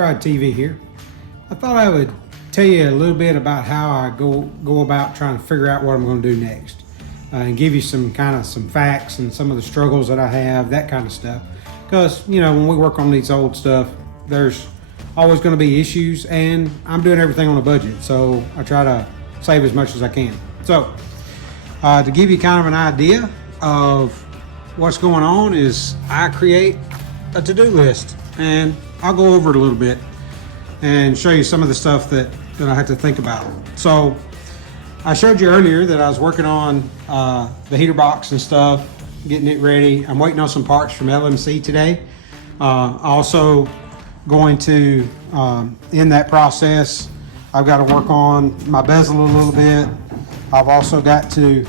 J-RodTV here. I thought I would tell you a little bit about how I go about trying to figure out what I'm going to do next, and give you some facts and some of the struggles that I have, that kind of stuff. Because when we work on these old stuff, there's always going to be issues, and I'm doing everything on a budget, so I try to save as much as I can. So to give you kind of an idea of what's going on is I create a to-do list, and I'll go over it a little bit and show you some of the stuff that I have to think about. So I showed you earlier that I was working on the heater box and stuff, getting it ready. I'm waiting on some parts from LMC today. Also going to, in that process, I've got to work on my bezel a little bit. I've also got to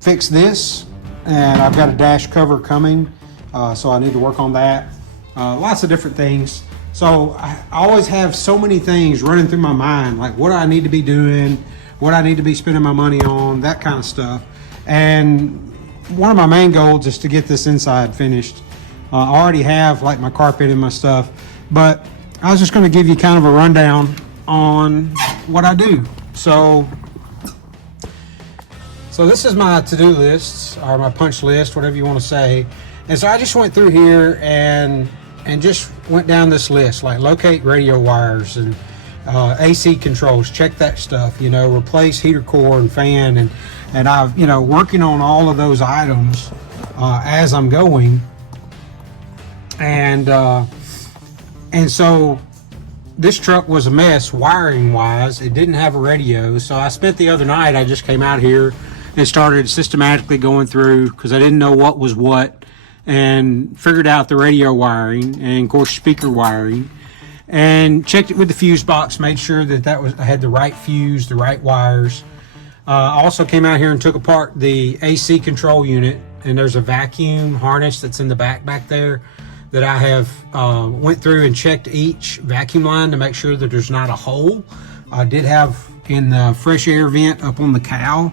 fix this, and I've got a dash cover coming, so I need to work on that. Lots of different things. So I always have so many things running through my mind, like what I need to be doing, what I need to be spending my money on, that kind of stuff. And one of my main goals is to get this inside finished. I already have like my carpet and my stuff, but I was just going to give you kind of a rundown on what I do. So this is my to-do list, or my punch list, whatever you want to say. And so I just went through here and just went down this list, like locate radio wires and AC controls, check that stuff, replace heater core and fan, and I've, working on all of those items as I'm going. And so this truck was a mess wiring wise. It didn't have a radio. So I spent the other night, I just came out here and started systematically going through, because I didn't know what was what, and figured out the radio wiring and of course speaker wiring, and checked it with the fuse box, made sure that I had the right fuse, the right wires. I also came out here and took apart the AC control unit, and there's a vacuum harness that's in the back there that I have went through and checked each vacuum line to make sure that there's not a hole. I did have in the fresh air vent up on the cowl,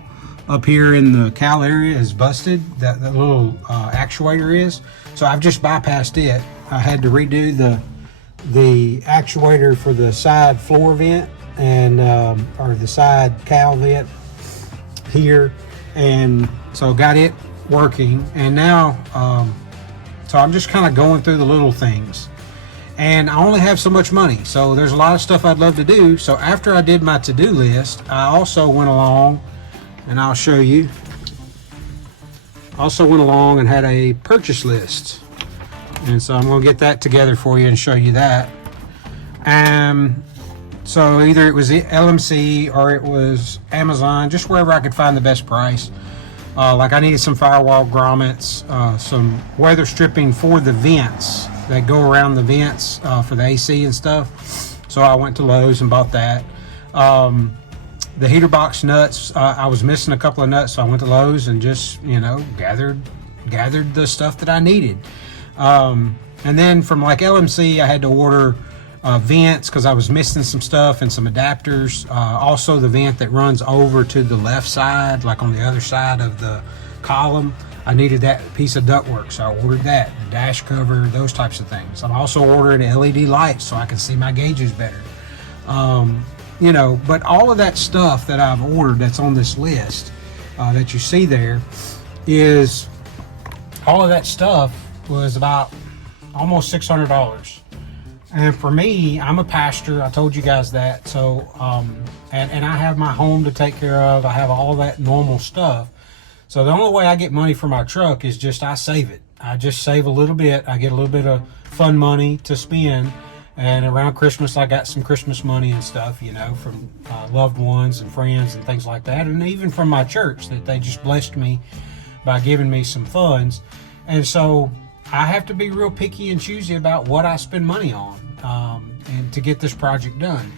up here in the cowl area is busted, that little actuator is. So I've just bypassed it. I had to redo the actuator for the side floor vent and or the side cowl vent here, and so got it working. And now so I'm just kind of going through the little things, and I only have so much money, so there's a lot of stuff I'd love to do. So after I did my to-do list, I also went along, and I'll show you, also went along and had a purchase list. And so I'm going to get that together for you and show you that. So either it was LMC or it was Amazon, just wherever I could find the best price. Like I needed some firewall grommets, some weather stripping for the vents that go around the vents for the AC and stuff. So I went to Lowe's and bought that. The heater box nuts, I was missing a couple of nuts, so I went to Lowe's and just, gathered the stuff that I needed. And then from like LMC, I had to order vents because I was missing some stuff and some adapters. Also the vent that runs over to the left side, like on the other side of the column, I needed that piece of ductwork, so I ordered that, the dash cover, those types of things. I'm also ordering LED lights so I can see my gauges better. But all of that stuff that I've ordered that's on this list that you see there, is all of that stuff was about almost $600. And for me, I'm a pastor, I told you guys that, so and I have my home to take care of, I have all that normal stuff. So the only way I get money for my truck is just I save it. I just save a little bit, I get a little bit of fun money to spend. And around Christmas, I got some Christmas money and stuff, from loved ones and friends and things like that. And even from my church, that they just blessed me by giving me some funds. And so I have to be real picky and choosy about what I spend money on and to get this project done.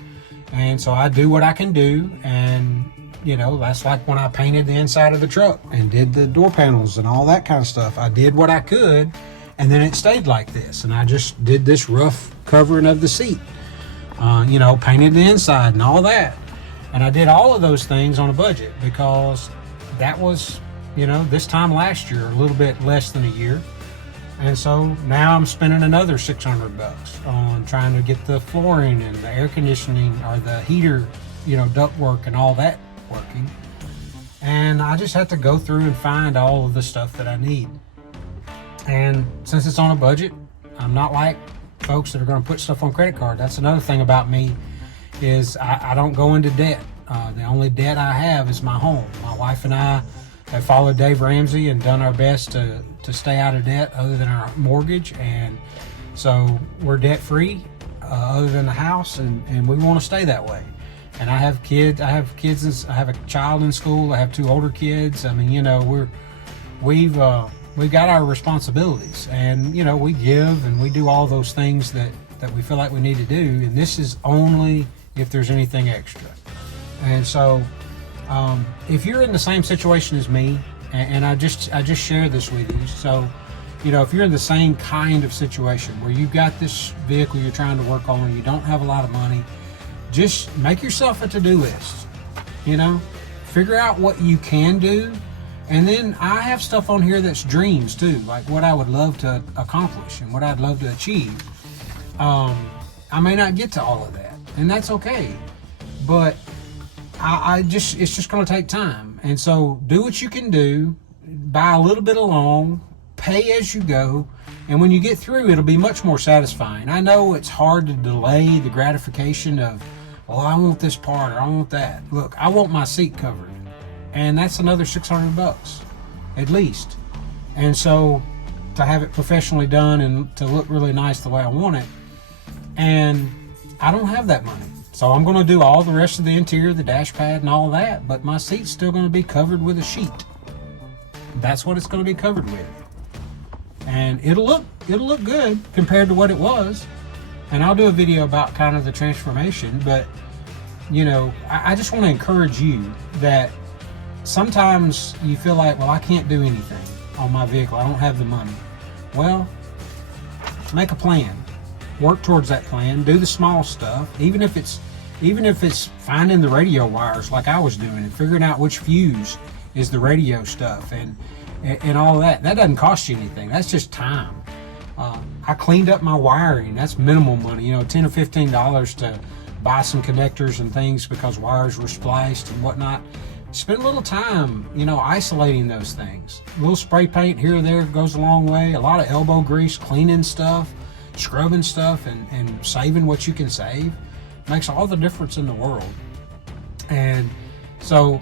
And so I do what I can do. And, that's like when I painted the inside of the truck and did the door panels and all that kind of stuff. I did what I could. And then it stayed like this, and I just did this rough covering of the seat, painted the inside and all that. And I did all of those things on a budget, because that was, this time last year, a little bit less than a year. And so now I'm spending another $600 on trying to get the flooring and the air conditioning or the heater, duct work and all that working. And I just have to go through and find all of the stuff that I need. And since it's on a budget, I'm not like folks that are going to put stuff on credit card. That's another thing about me, is I don't go into debt. The only debt I have is my home. My wife and I have followed Dave Ramsey and done our best to stay out of debt other than our mortgage. And so we're debt free other than the house, and we want to stay that way. And I have kids. I have a child in school. I have 2 older kids. I mean, we've got our responsibilities, and we give and we do all those things that we feel like we need to do. And this is only if there's anything extra. And so if you're in the same situation as me, and I just share this with you, so if you're in the same kind of situation where you've got this vehicle you're trying to work on, you don't have a lot of money, just make yourself a to-do list. Figure out what you can do. And then I have stuff on here that's dreams too, like what I would love to accomplish and what I'd love to achieve. I may not get to all of that, and that's okay, but it's just going to take time. And so do what you can do, buy a little bit along, pay as you go, and when you get through, it'll be much more satisfying. I know it's hard to delay the gratification of, well, I want this part or I want that. Look, I want my seat covered, and that's another $600 at least. And so to have it professionally done and to look really nice the way I want it, and I don't have that money. So I'm going to do all the rest of the interior, the dash pad and all that, but my seat's still going to be covered with a sheet. That's what it's going to be covered with. And it'll look good compared to what it was. And I'll do a video about kind of the transformation, but I just want to encourage you that sometimes you feel like, well, I can't do anything on my vehicle. I don't have the money. Well, make a plan. Work towards that plan. Do the small stuff, even if it's finding the radio wires like I was doing and figuring out which fuse is the radio stuff and all that. That doesn't cost you anything. That's just time. I cleaned up my wiring. That's minimal money, $10 or $15 to buy some connectors and things because wires were spliced and whatnot. Spend a little time, isolating those things. A little spray paint here or there goes a long way. A lot of elbow grease, cleaning stuff, scrubbing stuff, and saving what you can save makes all the difference in the world. And so,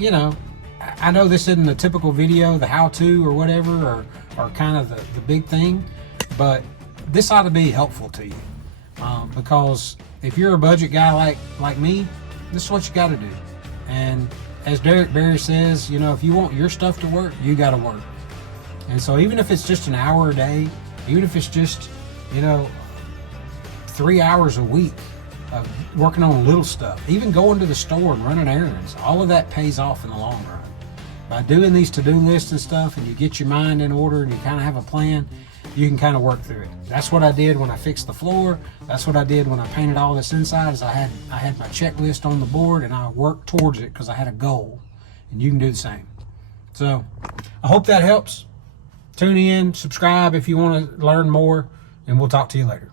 I know this isn't the typical video, the how-to or whatever, or kind of the big thing, but this ought to be helpful to you. Because if you're a budget guy like me, this is what you got to do. And as Derek Barry says, if you want your stuff to work, you got to work. And so even if it's just an hour a day, even if it's just 3 hours a week of working on little stuff, even going to the store and running errands, all of that pays off in the long run. By doing these to-do lists and stuff, and you get your mind in order and you kind of have a plan, you can kind of work through it. That's what I did when I fixed the floor. That's what I did when I painted all this inside. Is I had my checklist on the board and I worked towards it because I had a goal, and you can do the same. So I hope that helps. Tune in, subscribe if you want to learn more, and we'll talk to you later.